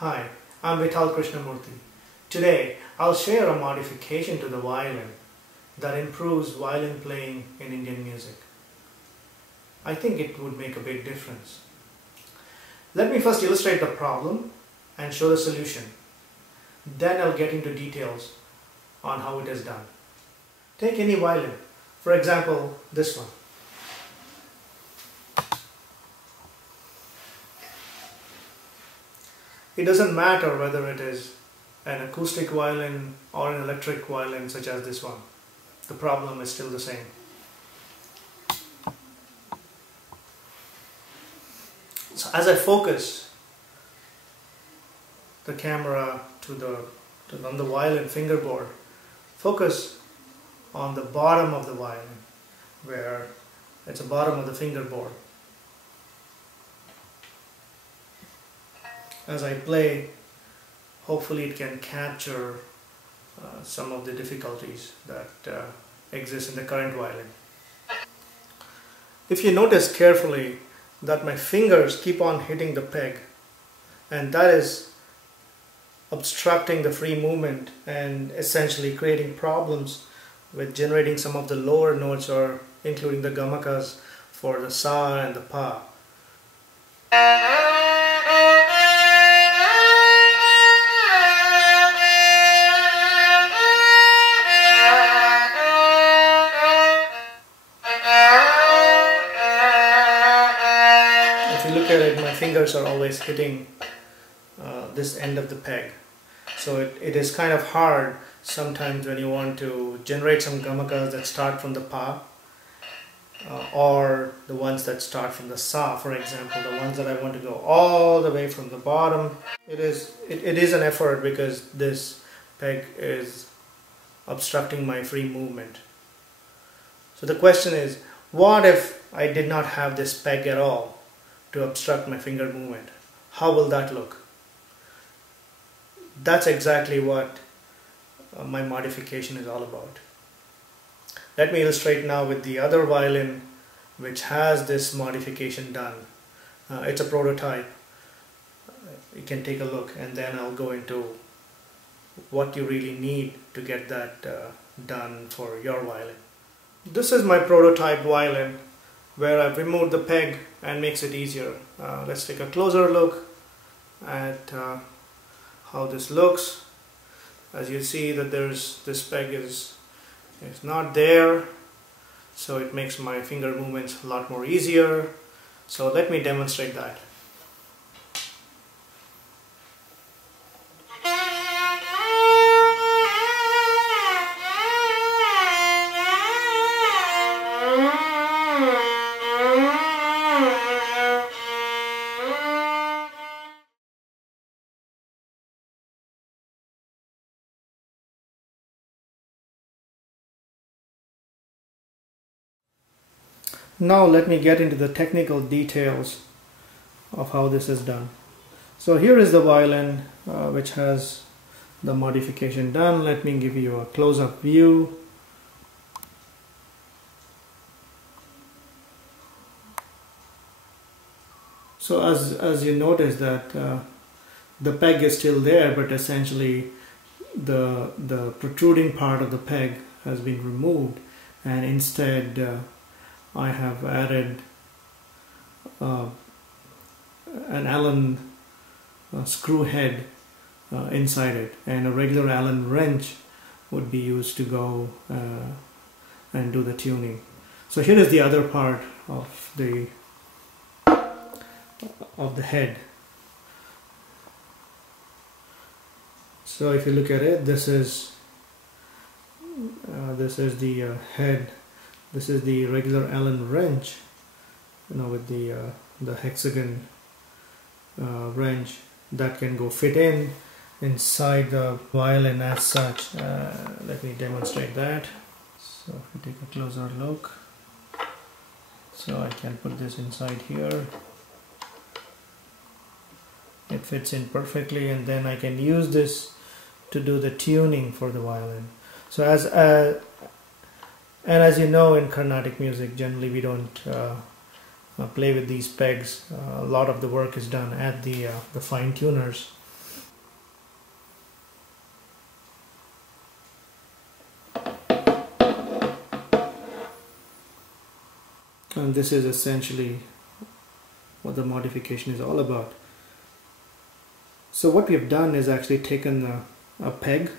Hi, I'm Vital Krishnamurthy. Today, I'll share a modification to the violin that improves violin playing in Indian music. I think it would make a big difference. Let me first illustrate the problem and show the solution. Then I'll get into details on how it is done. Take any violin, for example, this one. It doesn't matter whether it is an acoustic violin or an electric violin such as this one. The problem is still the same. So as I focus the camera on the violin fingerboard, focus on the bottom of the violin, where it's the bottom of the fingerboard. As I play, hopefully it can capture some of the difficulties that exist in the current violin. If you notice carefully that my fingers keep on hitting the peg, and that is obstructing the free movement and essentially creating problems with generating some of the lower notes, or including the Gamakas for the sa and the pa. Look at it, my fingers are always hitting this end of the peg. So it is kind of hard sometimes when you want to generate some gamakas that start from the pa, or the ones that start from the sa, for example, the ones that I want to go all the way from the bottom. It is an effort because this peg is obstructing my free movement. So the question is, what if I did not have this peg at all to obstruct my finger movement? How will that look? That's exactly what my modification is all about. Let me illustrate now with the other violin which has this modification done. It's a prototype. You can take a look, and then I'll go into what you really need to get that done for your violin. This is my prototype violin, where I've removed the peg and makes it easier. Let's take a closer look at how this looks. As you see that this peg is not there, so it makes my finger movements a lot more easier. So let me demonstrate that. Now let me get into the technical details of how this is done. So here is the violin which has the modification done. Let me give you a close-up view. So as you notice that the peg is still there, but essentially the protruding part of the peg has been removed, and instead I have added an Allen screw head inside it, and a regular Allen wrench would be used to go and do the tuning. So here is the other part of the head. So if you look at it, this is the head. This is the regular Allen wrench, with the hexagon wrench that can go fit inside the violin as such. Let me demonstrate that. So if you take a closer look, so I can put this inside here. It fits in perfectly, and then I can use this to do the tuning for the violin. So as you know, in Carnatic music, generally we don't play with these pegs. A lot of the work is done at the fine tuners. And this is essentially what the modification is all about. So what we have done is actually taken a peg,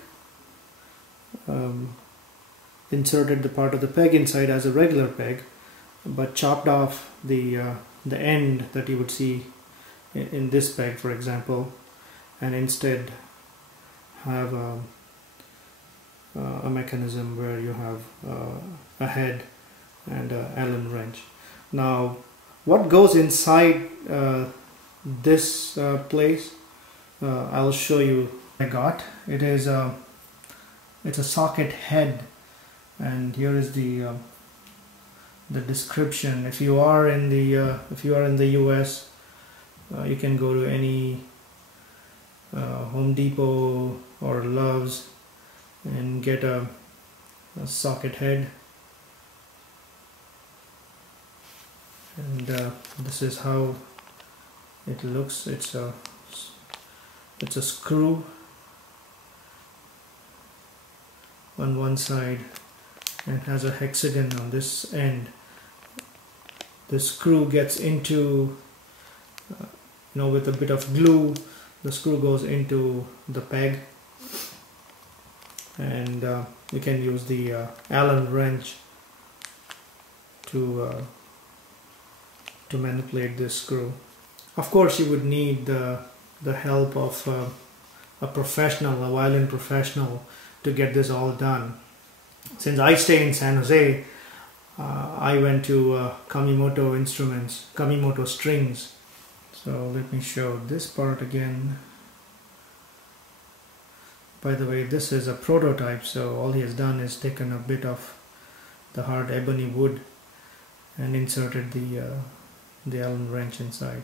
inserted the part of the peg inside as a regular peg, but chopped off the end that you would see in this peg, for example, and instead have a mechanism where you have a head and an Allen wrench. Now, what goes inside this place, I'll show you. I got it is it's a socket head, and here is the description. If you are in the US, you can go to any Home Depot or Love's and get a socket head, and this is how it looks. It's a screw on one side and has a hexagon on this end. The screw gets into, with a bit of glue, the screw goes into the peg, and you can use the Allen wrench to manipulate this screw. Of course, you would need the help of a professional, a violin professional, to get this all done. Since I stay in San Jose, I went to Kamimoto Instruments, Kamimoto Strings. So let me show this part again. By the way, this is a prototype, so all he has done is taken a bit of the hard ebony wood and inserted the Allen wrench inside.